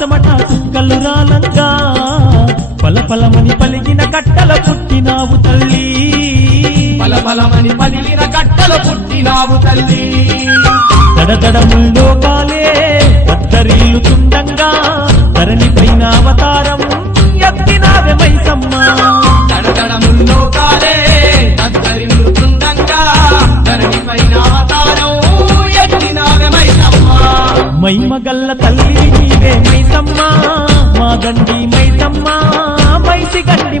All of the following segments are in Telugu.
చెమట చుక్కలు రాలంగా పలపలమని పలిగిన కట్టల పుట్టినావు తల్లి. బలబలమని పలిగిన కట్టలు పుట్టినావు తల్లి. తడతడముల్లో కాలే కత్తరిల్లుతుండంగా ధరణి పైన అవతారం ఎత్తినావే మైసమ్మ. తడతడముల్లో కాలే తద్దరిల్లుతుండంగా మైమగల్ల తల్లి నీవే మైసమ్మ మా గండి మైసమ్మ మైసి గండి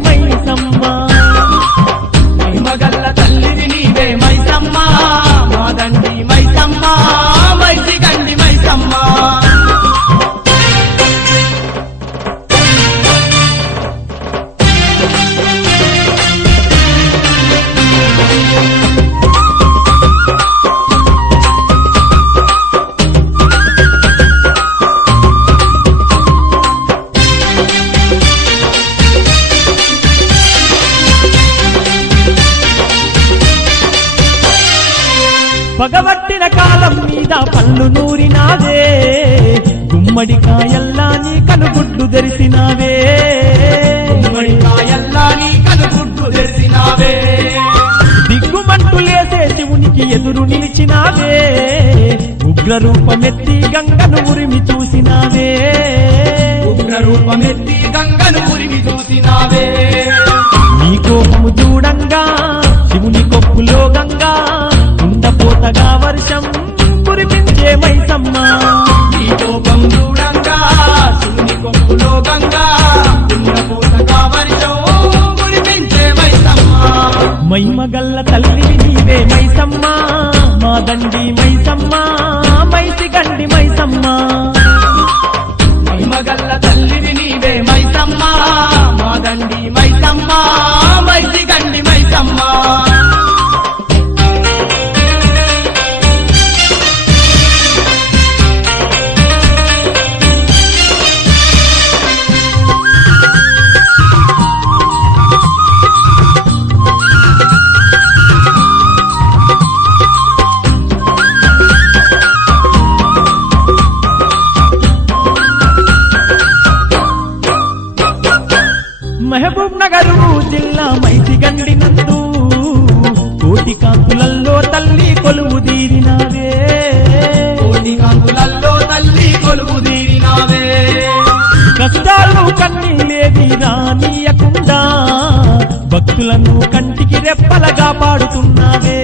ఉగ్ర రూపమెత్తి గంగను ఉరిమి చూసినావే. ఉగ్ర రూపమెత్తి గంగను ఉరిమి చూసినావే. నీ కోపము చూడంగా శివుని కొప్పులో గంగా కుండపోతగా వర్షం కురిపించే మైసమ్మ. నీ కోపం చూడంగా శివుని కొప్పులో గంగా కుండపోతగా వర్షం కురిపించే మైసమ్మ. మైమగల్ల తల్లి నీవే మైసమ్మ మా దండి మైసమ్మ. మైసి గండి మైసమ్మ. మైమగల్ల తల్లివి నీవే మైసమ్మ. మాదండి మైసమ్మ మైసి గండి మైసమ్మ. కాంతులల్లో తల్లి కొలువు తీరినావే. కోటి కాంతులల్లో తల్లి కొలువు తీరినావే. కష్టాలు కన్నీలేవి రానియకుండా భక్తులను కంటికి రెప్పలగా పాడుతున్నావే.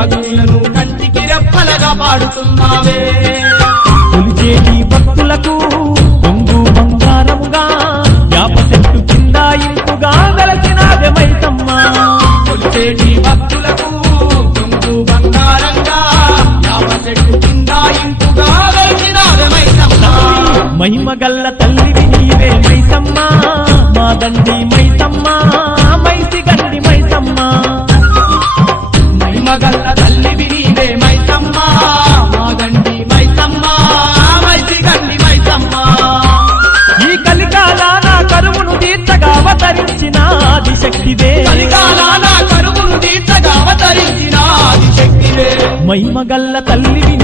భక్తులను కంటికి రెప్పలగా పాడుతున్నావే. కొలిచేటి భక్తులకు కొంగు బంగారముగా యాప చెట్టు కింద ఇంపుగా వెలసినావే మైసమ్మ కొలిచేటి మహిమగల్ల తల్లివి నీవే మైసమ్మ. మా దండి మైసమ్మ. మైసి గండి మైసమ్మ. మహిమగల్ల తల్లివి నీవే మైసమ్మ. మాదండి మైసమ్మ. మైసి గండి మైసమ్మ. ఈ కలికాల నా కరువును తీర్చగా అవతరించిన ఆదిశక్తిదే కలికాల నా కరువును తీర్చగా అవతరించిన ఆదిశక్తివే. మహిమగల్ల తల్లివి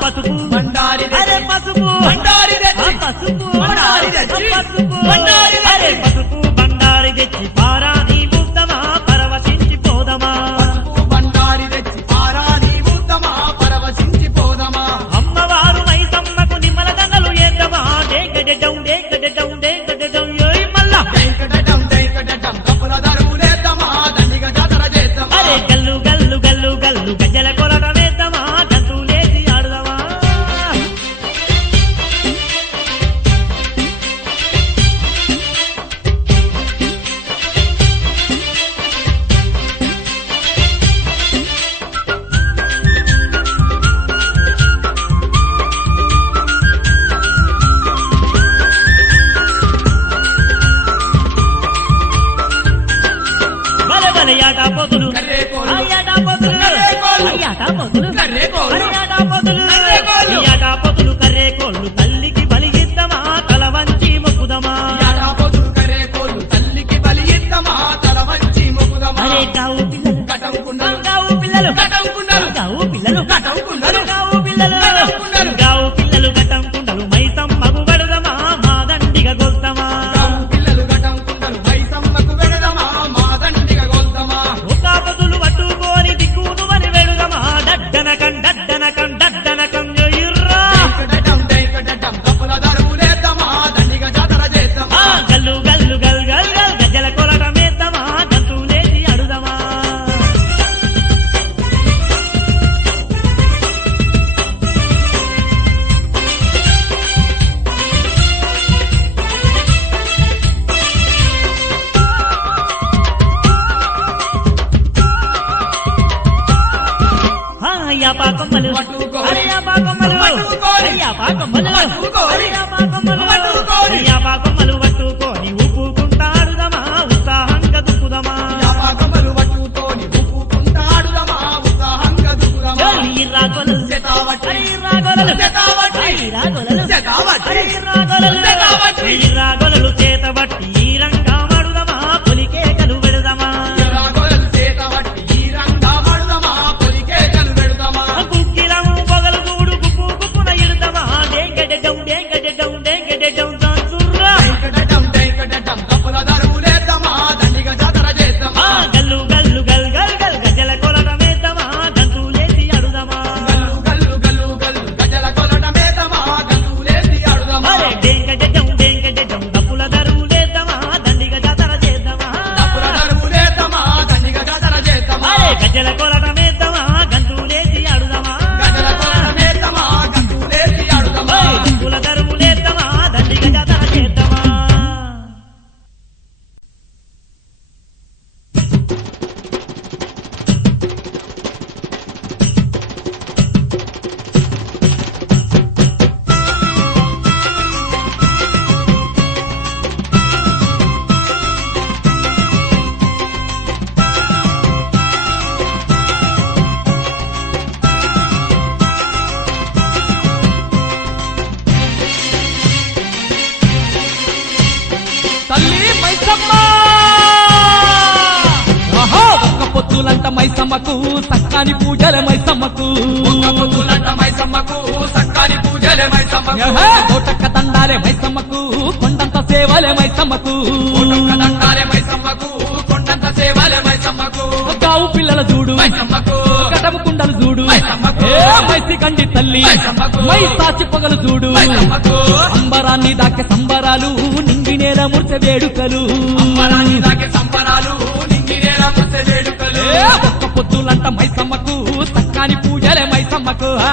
పసుపు. పసుపు. పసుపు. పసుపు. మైసమ్మకు సక్కాని పూజల మైసమ్మకు మైసమ్మకు సక్కాని పూజలే మైసమ్మకు కోటక్క దండాలే మైసమ్మకు కొండంత సేవలే మైసమ్మకు దండాలే మైసమ్మకు కొండంత సేవలే మైసమ్మకు గావు పిల్లల చూడు. మైసమ్మకు కటము కుండలు చూడు. మైసి కండి తల్లి. మై సాచి పొగలు చూడు. అంబరాన్ని దాకే సంబరాలు నింగి నేల ముర్చ వేడుకలు. అంబరాన్ని దాకే సంబరాలు నింగినేల ముసె వేడుకలు. ఏ ఒక్క పొద్దులంట మైసమ్మకు సక్కాని పూజలే మైసమ్మకు ఆ!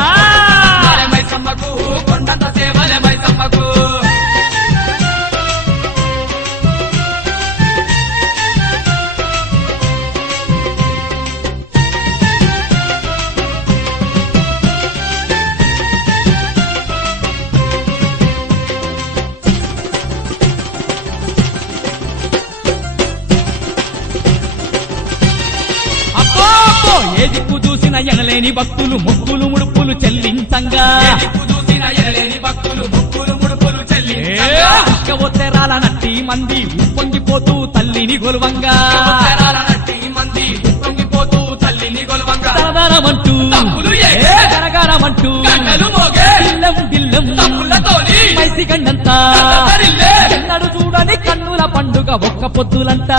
ఎన్నడు చూడని కన్నుల పండుగ ఒక్క పొద్దులంట.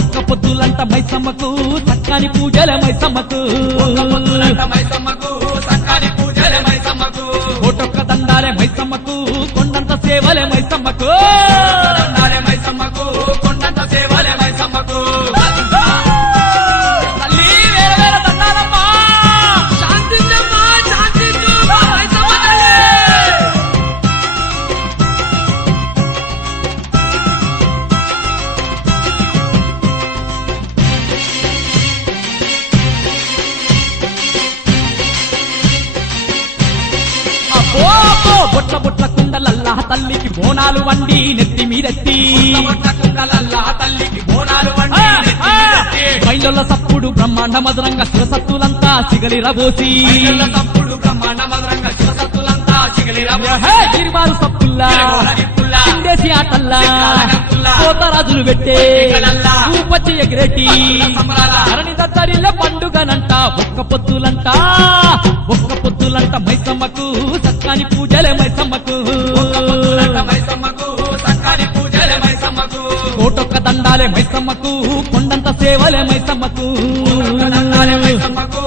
ఒక్క పొద్దులంట మైసమ్మకు చక్కని పూజల మైసమ్మకు. ఒక్క పొద్దులంట మైసమ్మకు సక్కాని పూజలే మైసమ్మకు. కోటొక్క దండాలే మైసమ్మకు కొండంత సేవలే మైసమ్మకు. బోనాలు వండి నెత్తి మీదెత్తి. తల్లికి బోనాలు వండి సప్పుడు బ్రహ్మాండ మధురంగ శివసత్తులంతా బ్రహ్మాండ మధురంగ సప్పుల్లా. చిందేసి ఆటల్లా. చిక్కాల గంతుల్లా. కోతరాజులు పెట్టే. ఊపచ్చి ఎగిరెట్టి. ధరణి దద్దరిల్ల పండుగనంట ఒక్క పొత్తులంట. ఒక్క పంతులంట మైసమ్మకు సక్కాని పూజలే మైసమ్మకు. కోటొక్క దండాలే మైసమ్మకు కొండంత సేవలే మైసమ్మకు దండాలే మైసమ్మకు.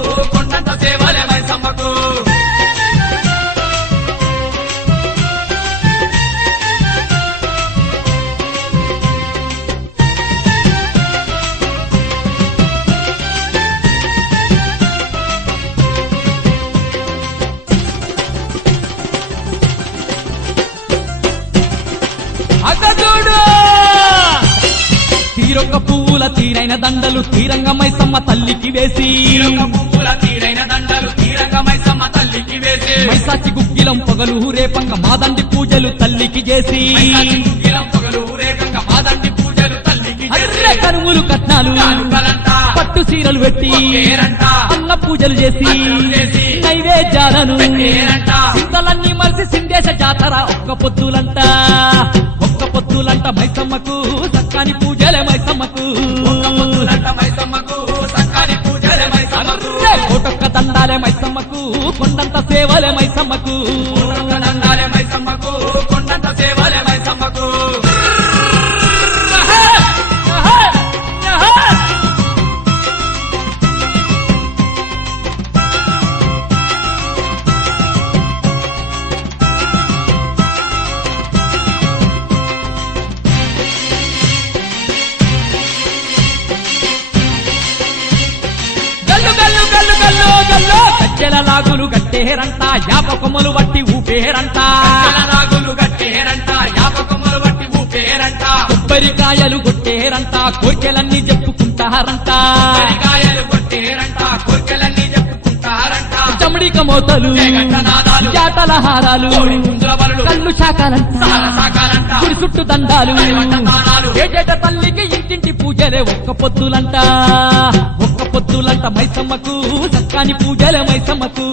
పువ్వుల తీరైన దండలు తీరంగ మైసమ్మ తల్లికి వేసి. పువ్వుల తీరైన దండలు తీరంగ మైసమ్మ తల్లికి వేసి. మైసాచి గుగ్గిలం పొగలు రేపంగ మాదండి పూజలు తల్లికి చేసి. పొగలు మాదండి పూజలు తల్లికి కనుములు కట్నాలు పట్టు సీరలు పెట్టి. అన్న పూజలు చేసి నైవేద్యాలను. చింతలన్నీ మరిసి సిందేశ జాతర ఒక్క పొత్తులంట ఒక్క పొత్తులంట మైసమ్మకు చక్కని పూజలే మైసమ్మకు. కోటొక్క దండాలే మైసమ్మకు కొండంత సేవలే మైసమ్మకు. ఒక్క దండాలే మైసమ్మకు కొండంత సేవలే గట్టేరంట యాపకొమ్మలు వట్టి ఊపేరంట రాగులు గట్టేరంట యాపకమ్మలు బట్టి ఊపేరంట కొబ్బరికాయలు కొట్టేరంట కోరికలన్నీ చెప్పుకుంటారంట. కొబ్బరికాయలు కొట్టేరంట కోరికలన్నీ చెప్పుకుంటారంట. చమడిక మోతలు జయగంటనాదాలు, జాతల హారాలు కళ్ళు సాకాలంట గుడి చుట్టూ దండాలు. ఏటేట తల్లికి ఇంటింటి పూజలే ఒక్క పొద్దులంట. ఒక్క పొద్దులంట మైసమ్మకు సంక్రాని పూజలమై సమ్మకు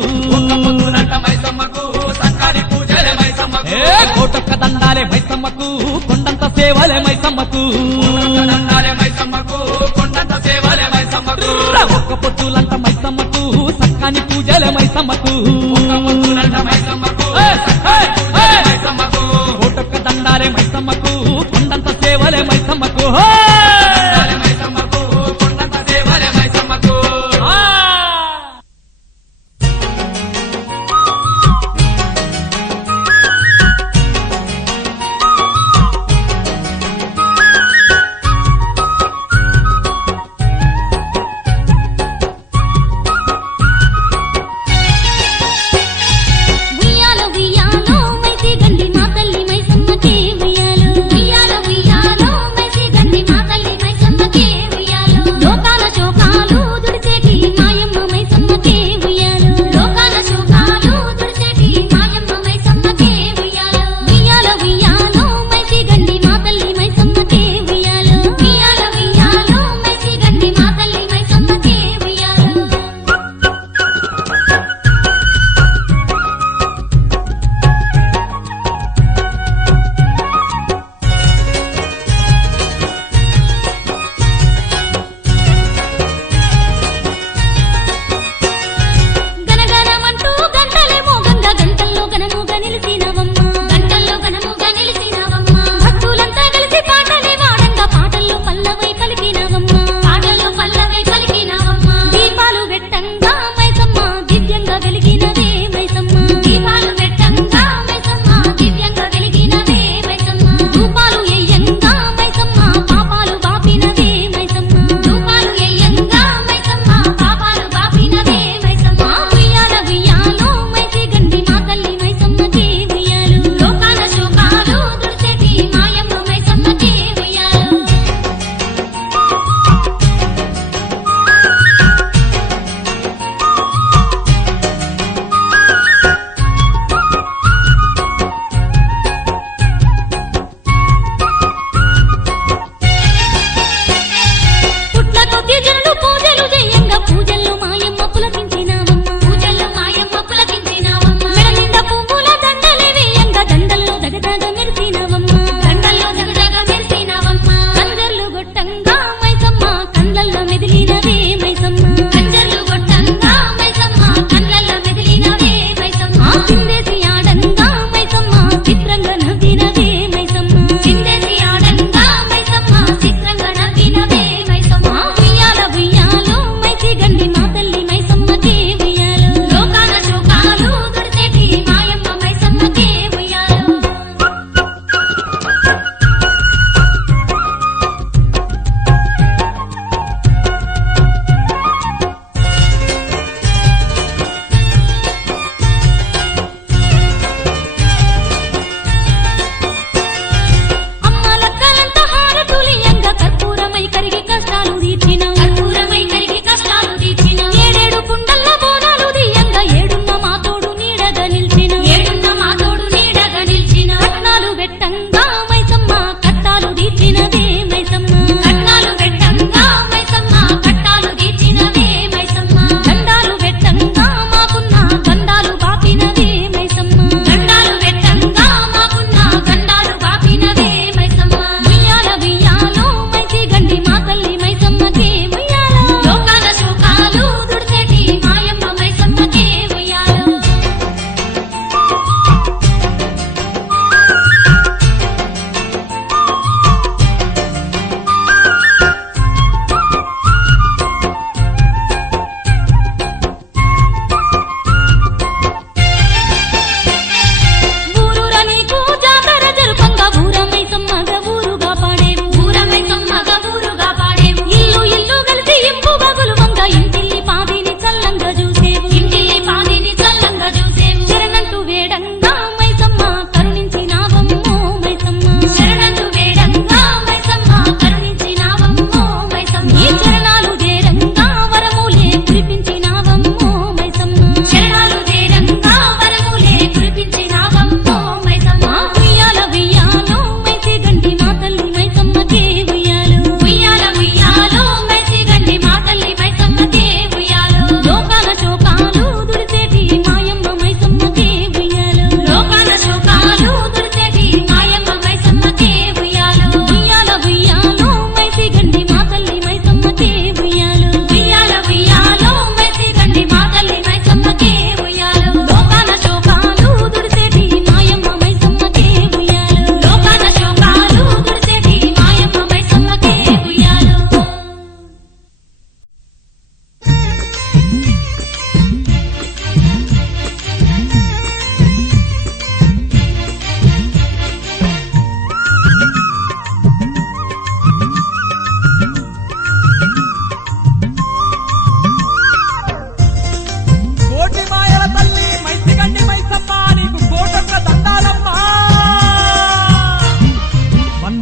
కోటొక్క దండాలే మైసమ్మకు కొండంత సేవలే మైసమ్మకు. ఒక్క పొట్టులంట మైసమ్మకు సక్కాని పూజలే మైసమ్మకు.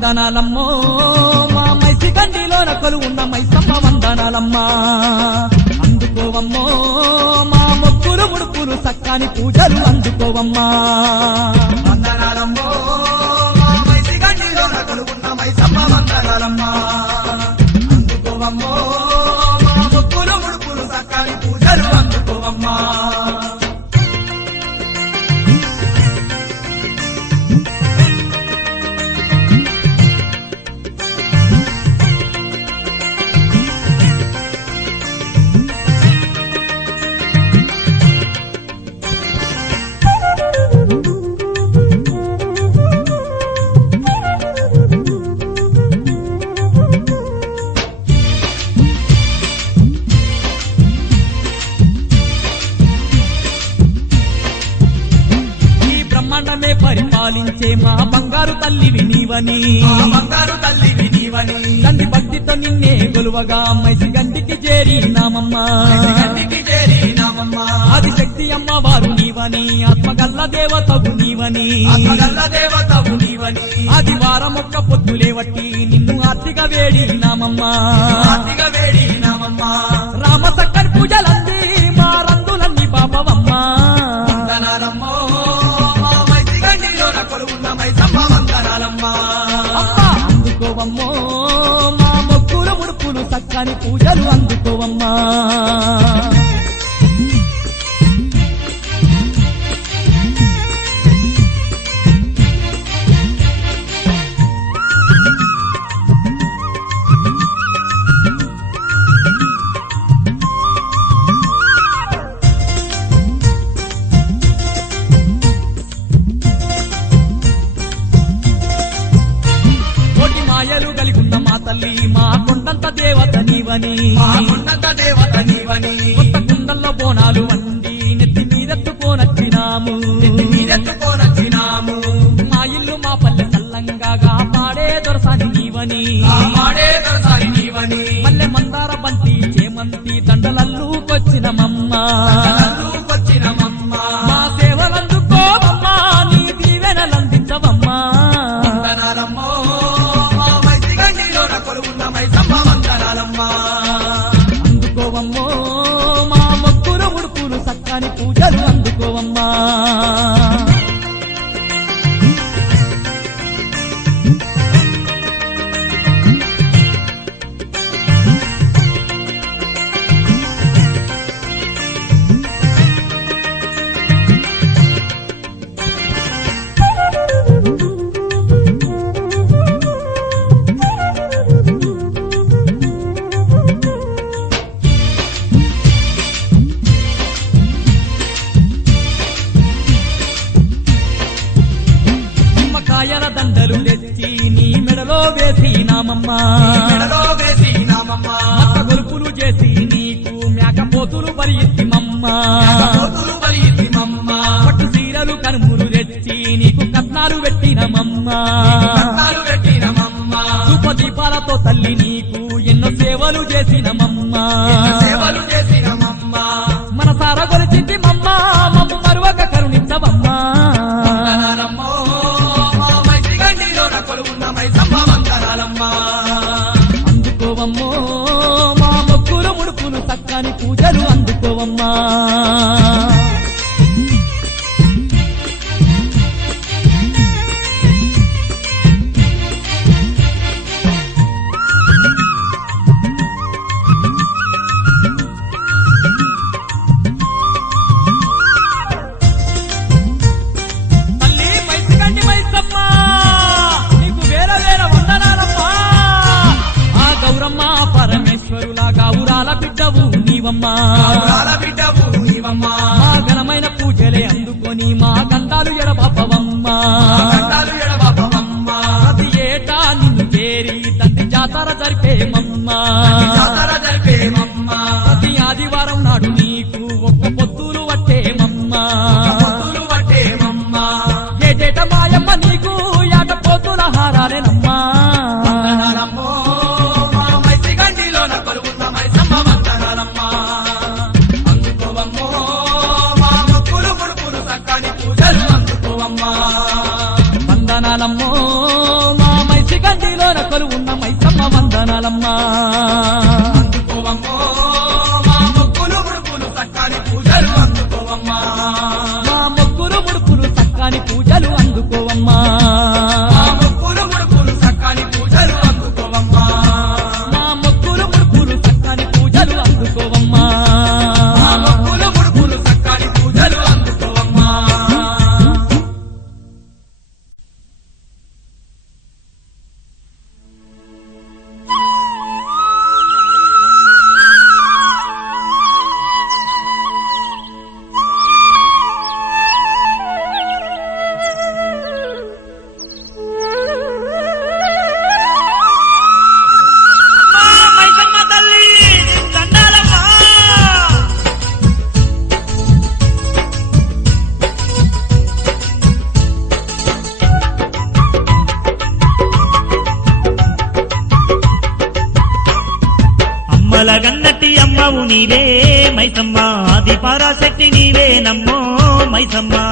వందనాలమ్మో. మా మైసి గండిలోన ఉన్న మైసమ్మ వందనాలమ్మా. అందుకోవమ్మో మా మొక్కులు ముడుపులు సక్కాని పూజలు అందుకోవమ్మా. వందనాలమ్మో మా మైసి గండిలోన కొలువున్న మైసమ్మ వందనాలమ్మా. అందుకోవమ్మో చూస్తే మా బంగారు తల్లి వినివని బంగారు తల్లి వినివని తండ్రి భక్తితో నిన్నే గొలువగా మైసి గంటికి చేరి నామమ్మ. ఆది శక్తి అమ్మ వారు నీవని ఆత్మగల్ల దేవతవు నీవని. దేవతవు నీవని. ఆదివారం ఒక్క పొద్దులేవట్టి నిన్ను ఆర్తిగా వేడి నామమ్మా. రామ సక్కర్ పూజలంతా 啊 అని పూజ తల్లి నీకు ఎన్నో సేవలు చేసినమమ్మా సేవలు ఆది పరాశక్తి